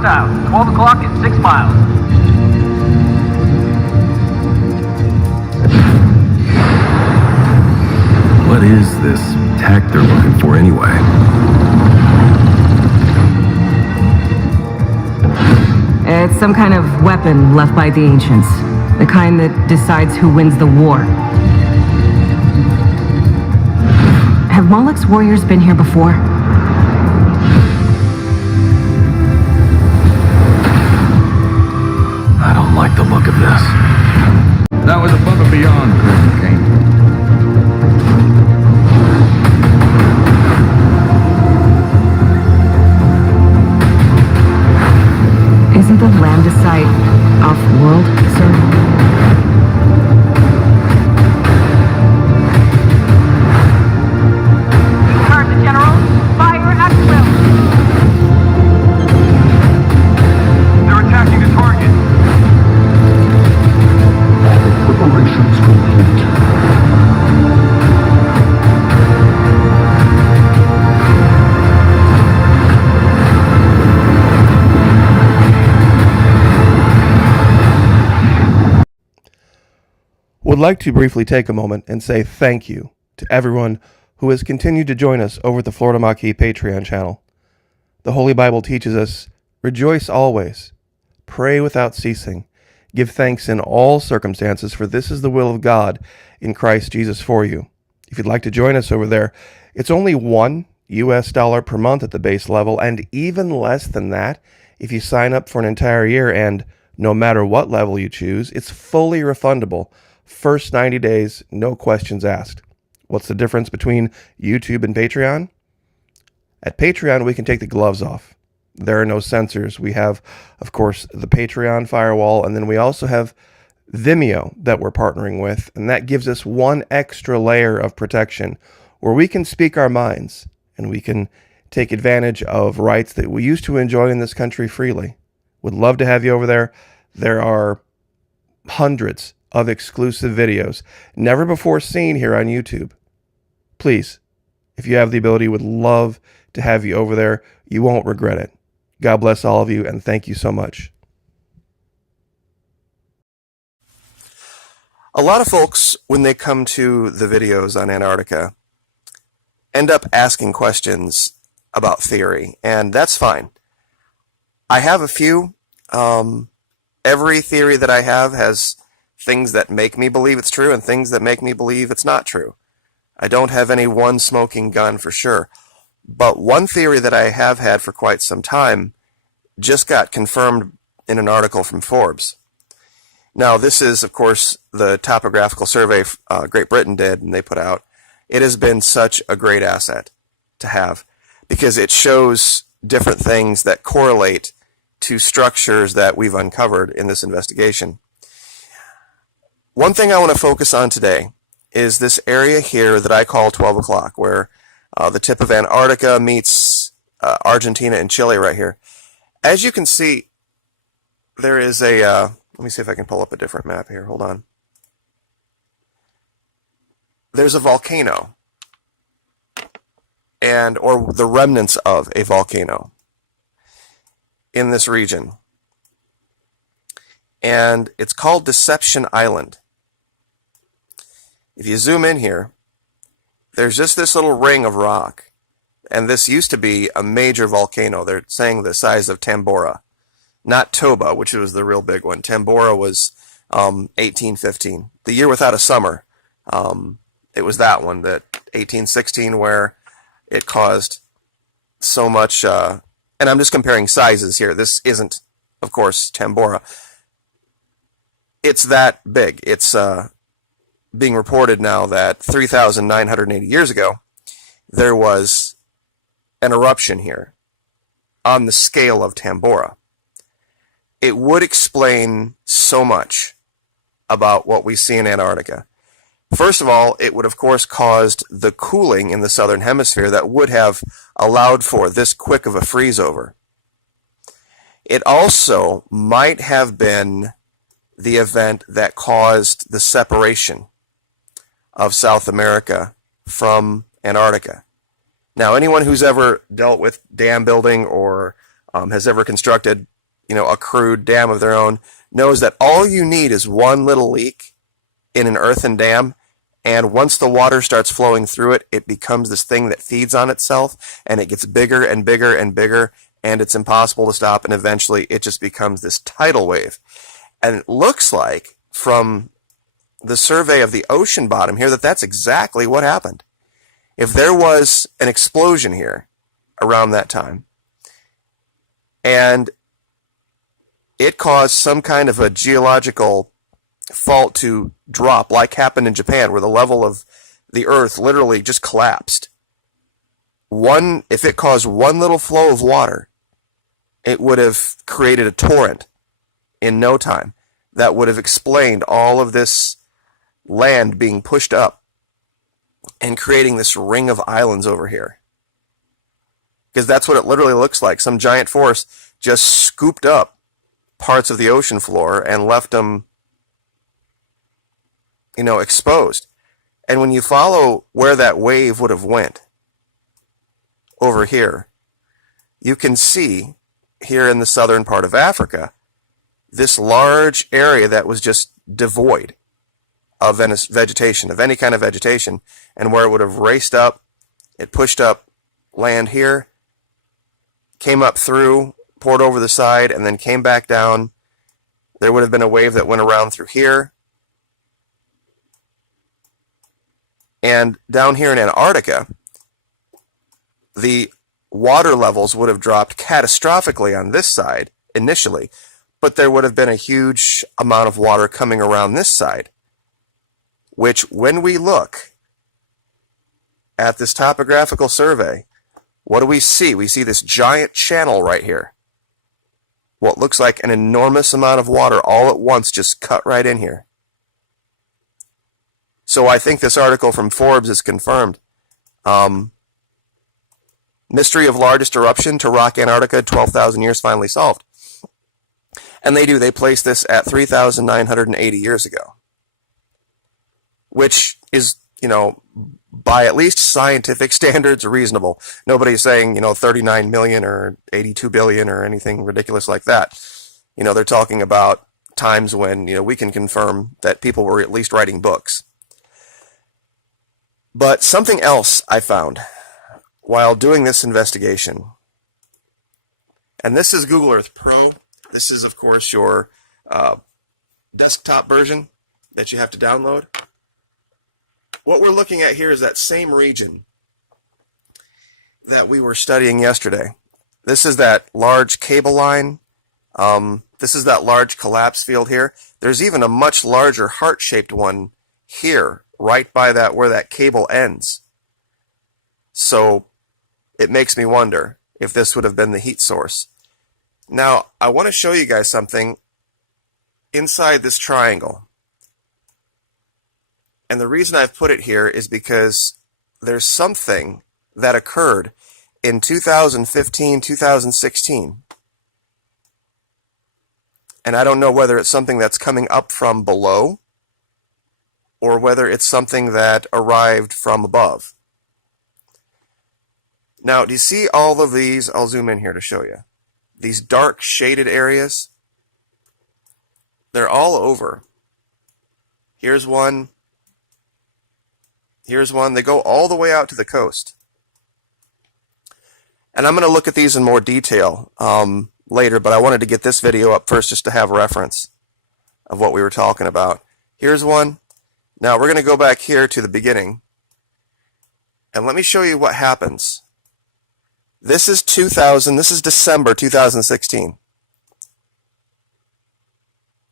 hostile. 12 o'clock is 6 miles. What is this tech they're looking for anyway? It's some kind of weapon left by the ancients. The kind that decides who wins the war. Have Moloch's warriors been here before? I don't like the look of this. That was above and beyond, Colonel Kane. Isn't the Lambda site off-world, sir? Would like to briefly take a moment and say thank you to everyone who has continued to join us over at the Florida Maquis Patreon channel. The Holy Bible teaches us, rejoice always, pray without ceasing, give thanks in all circumstances, for this is the will of God in Christ Jesus for you. If you'd like to join us over there, it's only $1 per month at the base level, and even less than that if you sign up for an entire year, and no matter what level you choose, it's fully refundable. First 90 days, no questions asked. What's the difference between YouTube and Patreon? At Patreon, we can take the gloves off. There are no censors. We have, of course, the Patreon firewall, and then we also have Vimeo that we're partnering with, and that gives us one extra layer of protection where we can speak our minds and we can take advantage of rights that we used to enjoy in this country freely. Would love to have you over there. There are hundreds of exclusive videos never before seen here on YouTube. Please, if you have the ability, would love to have you over there. You won't regret it. God bless all of you, and thank you so much. A lot of folks, when they come to the videos on Antarctica, end up asking questions about theory, and that's fine. I have a few. Every theory that I have has things that make me believe it's true and things that make me believe it's not true. I don't have any one smoking gun for sure. But one theory that I have had for quite some time just got confirmed in an article from Forbes. Now, this is, of course, the topographical survey Great Britain did, and they put out. It has been such a great asset to have because it shows different things that correlate to structures that we've uncovered in this investigation. One thing I want to focus on today is this area here that I call 12 o'clock, where the tip of Antarctica meets Argentina and Chile right here. As you can see, there is a, let me see if I can pull up a different map here. Hold on. There's a volcano, or the remnants of a volcano in this region. And it's called Deception Island. If you zoom in here, there's just this little ring of rock. And this used to be a major volcano. They're saying the size of Tambora. Not Toba, which was the real big one. Tambora was 1815. The year without a summer. It was that one, that 1816, where it caused so much... and I'm just comparing sizes here. This isn't, of course, Tambora. It's that big. It's being reported now that 3,980 years ago, there was an eruption here on the scale of Tambora. It would explain so much about what we see in Antarctica. First of all, it would, of course, caused the cooling in the southern hemisphere that would have allowed for this quick of a freeze-over. It also might have been the event that caused the separation of South America from Antarctica. Now, anyone who's ever dealt with dam building or has ever constructed, a crude dam of their own, knows that all you need is one little leak in an earthen dam, and once the water starts flowing through it, it becomes this thing that feeds on itself, and it gets bigger and bigger and bigger, and it's impossible to stop, and eventually it just becomes this tidal wave. And it looks like, from the survey of the ocean bottom here, that that's exactly what happened. If there was an explosion here around that time, and it caused some kind of a geological fault to drop, like happened in Japan, where the level of the earth literally just collapsed. If it caused one little flow of water, it would have created a torrent in no time that would have explained all of this land being pushed up and creating this ring of islands over here. Because that's what it literally looks like. Some giant force just scooped up parts of the ocean floor and left them exposed. And when you follow where that wave would have went over here, you can see here in the southern part of Africa this large area that was just devoid of vegetation, of any kind of vegetation, and where it would have raced up, it pushed up land here, came up through, poured over the side, and then came back down. There would have been a wave that went around through here. And down here in Antarctica, the water levels would have dropped catastrophically on this side initially, but there would have been a huge amount of water coming around this side, which, when we look at this topographical survey, what do we see? We see this giant channel right here. What looks like an enormous amount of water all at once just cut right in here. So I think this article from Forbes is confirmed. Mystery of largest eruption to rock Antarctica, 12,000 years finally solved. And they place this at 3,980 years ago. Which is, by at least scientific standards, reasonable. Nobody's saying, 39 million or 82 billion or anything ridiculous like that. They're talking about times when, we can confirm that people were at least writing books. But something else I found while doing this investigation, and this is Google Earth Pro. This is, of course, your desktop version that you have to download. What we're looking at here is that same region that we were studying yesterday. This is that large cable line. This is that large collapse field here. There's even a much larger heart-shaped one here, right by that where that cable ends. So it makes me wonder if this would have been the heat source. Now, I want to show you guys something inside this triangle. And the reason I've put it here is because there's something that occurred in 2015, 2016. And I don't know whether it's something that's coming up from below or whether it's something that arrived from above. Now, do you see all of these? I'll zoom in here to show you. These dark shaded areas, they're all over. Here's one. Here's one. They go all the way out to the coast. And I'm going to look at these in more detail later, but I wanted to get this video up first just to have reference of what we were talking about. Here's one. Now we're going to go back here to the beginning, and let me show you what happens. This is December 2016.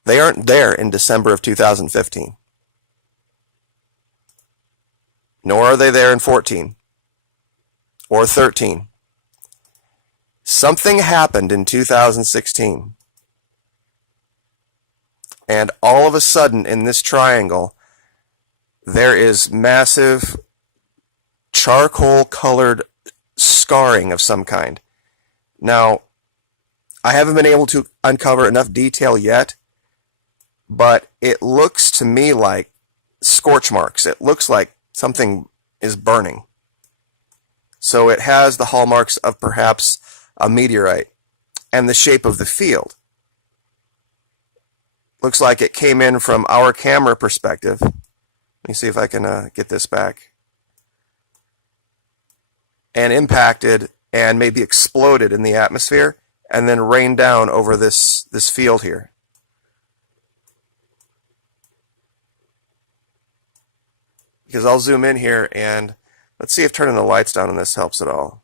They aren't there in December of 2015. Nor are they there in 14 or 13. Something happened in 2016. And all of a sudden in this triangle, there is massive charcoal-colored scarring of some kind. Now, I haven't been able to uncover enough detail yet, but it looks to me like scorch marks. It looks like something is burning. So it has the hallmarks of perhaps a meteorite and the shape of the field. Looks like it came in from our camera perspective. Let me see if I can get this back. And impacted and maybe exploded in the atmosphere and then rained down over this field here. Because I'll zoom in here and let's see if turning the lights down on this helps at all.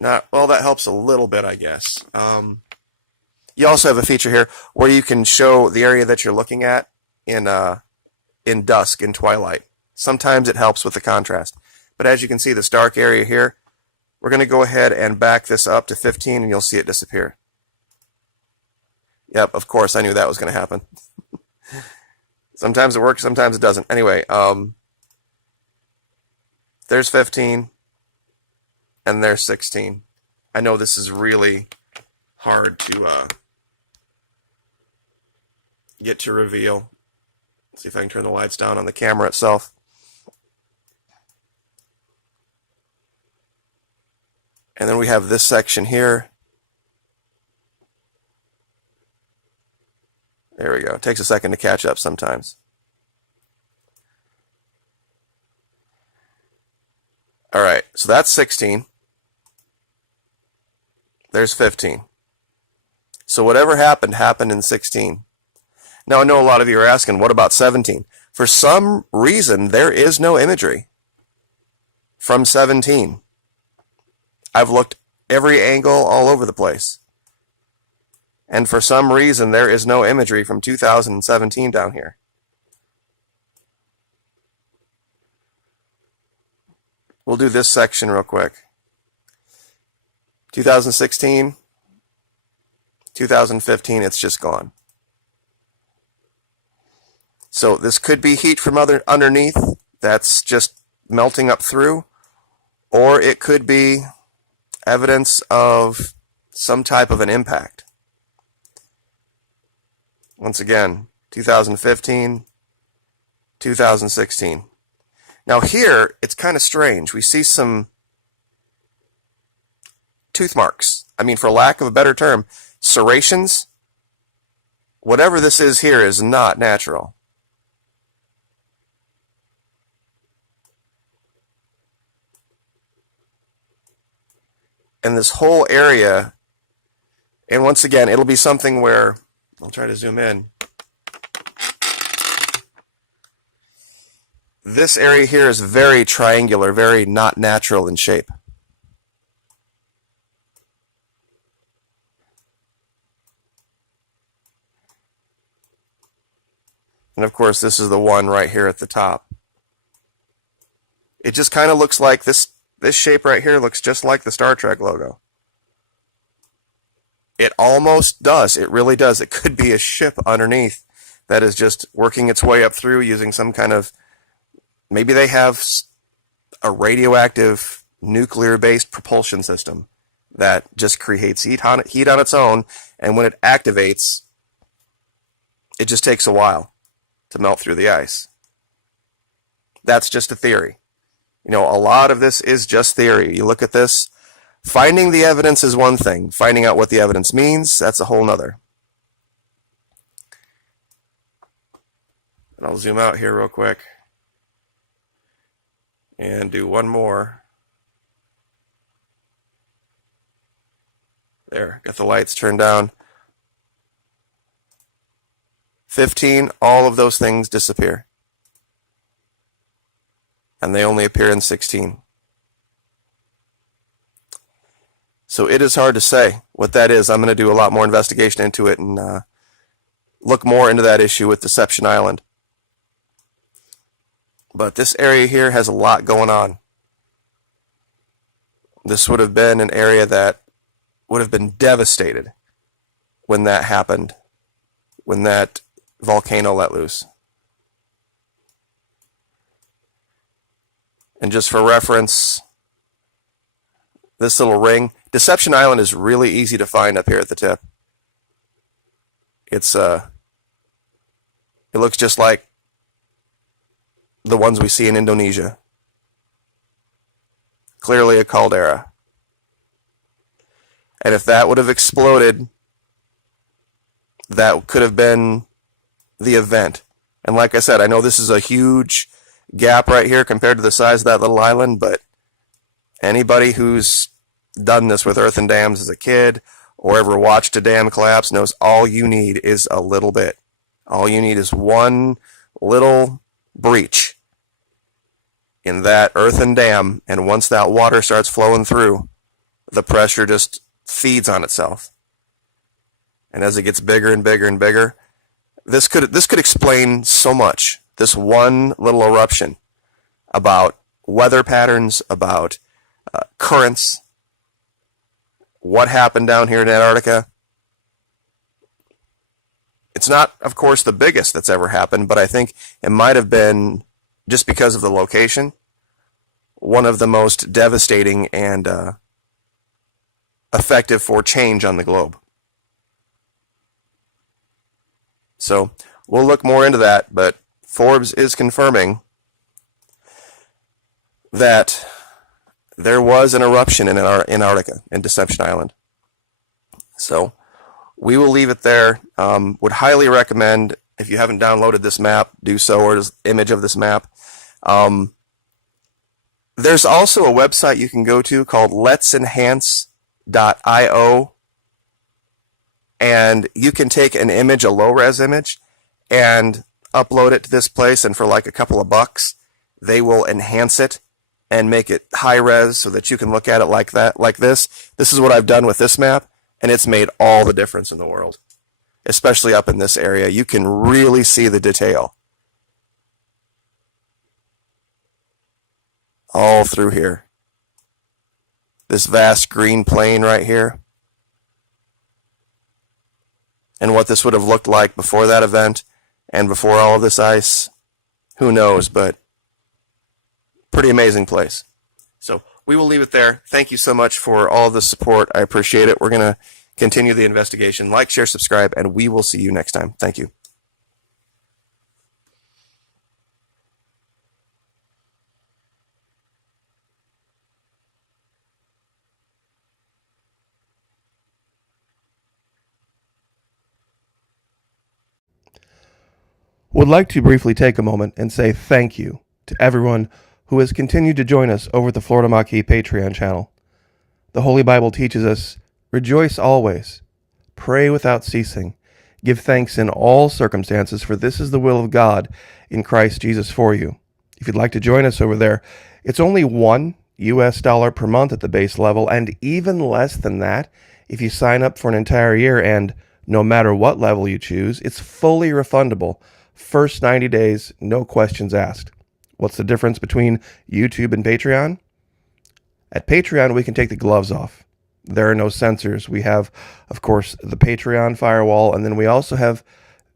Well, that helps a little bit, I guess. You also have a feature here where you can show the area that you're looking at in dusk, in twilight. Sometimes it helps with the contrast. But as you can see, this dark area here, we're going to go ahead and back this up to 15 and you'll see it disappear. Yep, of course, I knew that was going to happen. Sometimes it works, sometimes it doesn't. Anyway, there's 15 and there's 16. I know this is really hard to get to reveal. Let's see if I can turn the lights down on the camera itself. And then we have this section here. There we go. It takes a second to catch up sometimes. All right, so that's 16. There's 15. So whatever happened in 16. Now I know a lot of you are asking, what about 17? For some reason, there is no imagery from 17. I've looked every angle all over the place. And for some reason, there is no imagery from 2017 down here. We'll do this section real quick. 2016, 2015, it's just gone. So this could be heat from underneath that's just melting up through, or it could be evidence of some type of an impact. Once again, 2015, 2016. Now here, it's kind of strange. We see some tooth marks. I mean, for lack of a better term, serrations. Whatever this is here is not natural. And this whole area, and once again, it'll be something where, I'll try to zoom in. This area here is very triangular, very not natural in shape. And of course, this is the one right here at the top. It just kind of looks like this shape right here looks just like the Star Trek logo. It almost does. It really does. It could be a ship underneath that is just working its way up through using some kind of, maybe they have a radioactive nuclear-based propulsion system that just creates heat on its own, and when it activates, it just takes a while to melt through the ice. That's just a theory. You know, a lot of this is just theory. You look at this, finding the evidence is one thing. Finding out what the evidence means, that's a whole nother. And I'll zoom out here real quick and do one more. There, got the lights turned down. 15, all of those things disappear. And they only appear in 16. So it is hard to say what that is. I'm going to do a lot more investigation into it and look more into that issue with Deception Island. But this area here has a lot going on. This would have been an area that would have been devastated when that happened, when that volcano let loose. And just for reference, this little ring, Deception Island is really easy to find up here at the tip. It looks just like the ones we see in Indonesia. Clearly a caldera. And if that would have exploded, that could have been the event. And like I said, I know this is a huge gap right here compared to the size of that little island, but anybody who's done this with earthen dams as a kid or ever watched a dam collapse knows all you need is a little bit. All you need is one little breach in that earthen dam, and once that water starts flowing through, the pressure just feeds on itself. And as it gets bigger and bigger and bigger, this could explain so much. This one little eruption about weather patterns, about currents, what happened down here in Antarctica. It's not, of course, the biggest that's ever happened, but I think it might have been, just because of the location, one of the most devastating and effective for change on the globe. So we'll look more into that, but Forbes is confirming that there was an eruption in Antarctica, in Deception Island. So we will leave it there. Would highly recommend, if you haven't downloaded this map, do so, or this image of this map. There's also a website you can go to called let'senhance.io, and you can take an image, a low-res image, and upload it to this place, and for like a couple of bucks, they will enhance it and make it high-res so that you can look at it like that, like this. This is what I've done with this map, and it's made all the difference in the world, especially up in this area. You can really see the detail all through here. This vast green plain right here. And what this would have looked like before that event and before all of this ice, who knows, but pretty amazing place. So we will leave it there. Thank you so much for all the support. I appreciate it. We're going to continue the investigation. Like, share, subscribe, and we will see you next time. Thank you. Would like to briefly take a moment and say thank you to everyone who has continued to join us over at the Florida Maquis Patreon channel. The Holy Bible teaches us, rejoice always, pray without ceasing, give thanks in all circumstances, for this is the will of God in Christ Jesus for you. If you'd like to join us over there, it's only $1 per month at the base level, and even less than that if you sign up for an entire year, and no matter what level you choose, it's fully refundable. First 90 days, no questions asked. What's the difference between YouTube and Patreon? At Patreon, we can take the gloves off. There are no censors. We have, of course, the Patreon firewall, and then we also have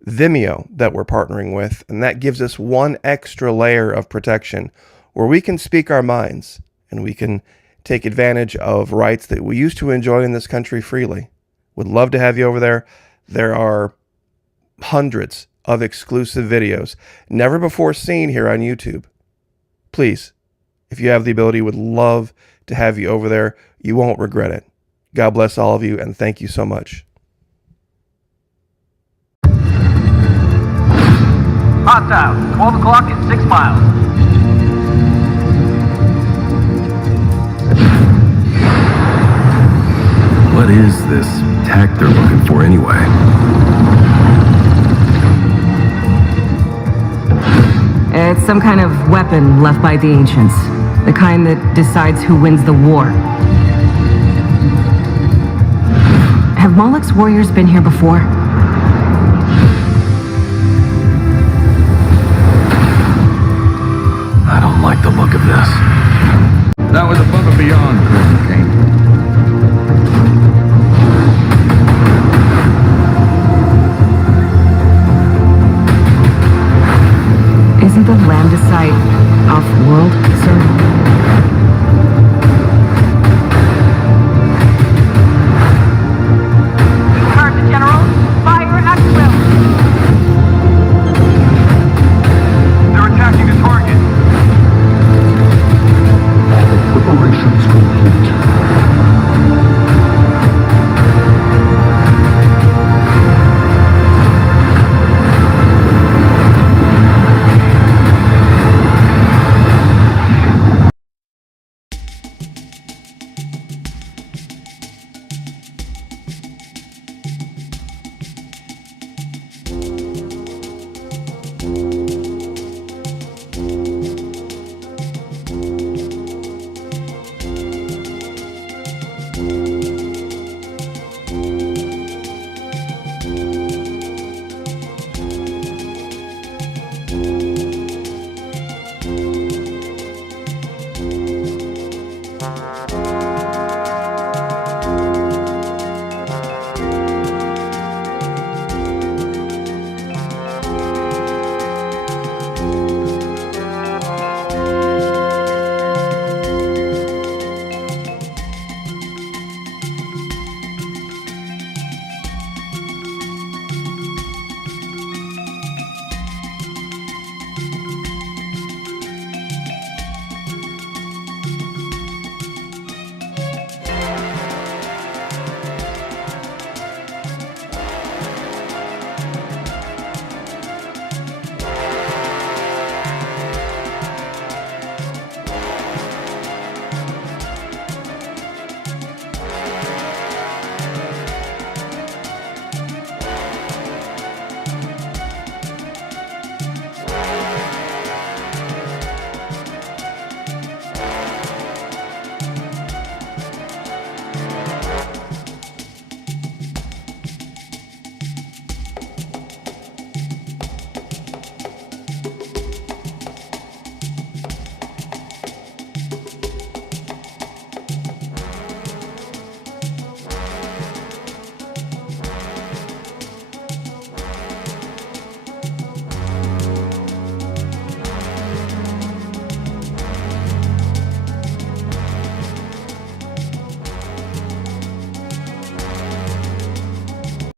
Vimeo that we're partnering with, and that gives us one extra layer of protection where we can speak our minds and we can take advantage of rights that we used to enjoy in this country freely. Would love to have you over there. There are hundreds of exclusive videos never before seen here on YouTube. Please, if you have the ability, would love to have you over there. You won't regret it. God bless all of you, and thank you so much. Hostile, 12 o'clock and 6 miles. What is this tech they're looking for anyway? It's some kind of weapon left by the ancients. The kind that decides who wins the war. Have Moloch's warriors been here before? I don't like the look of this. That was above and beyond, Colonel Kane.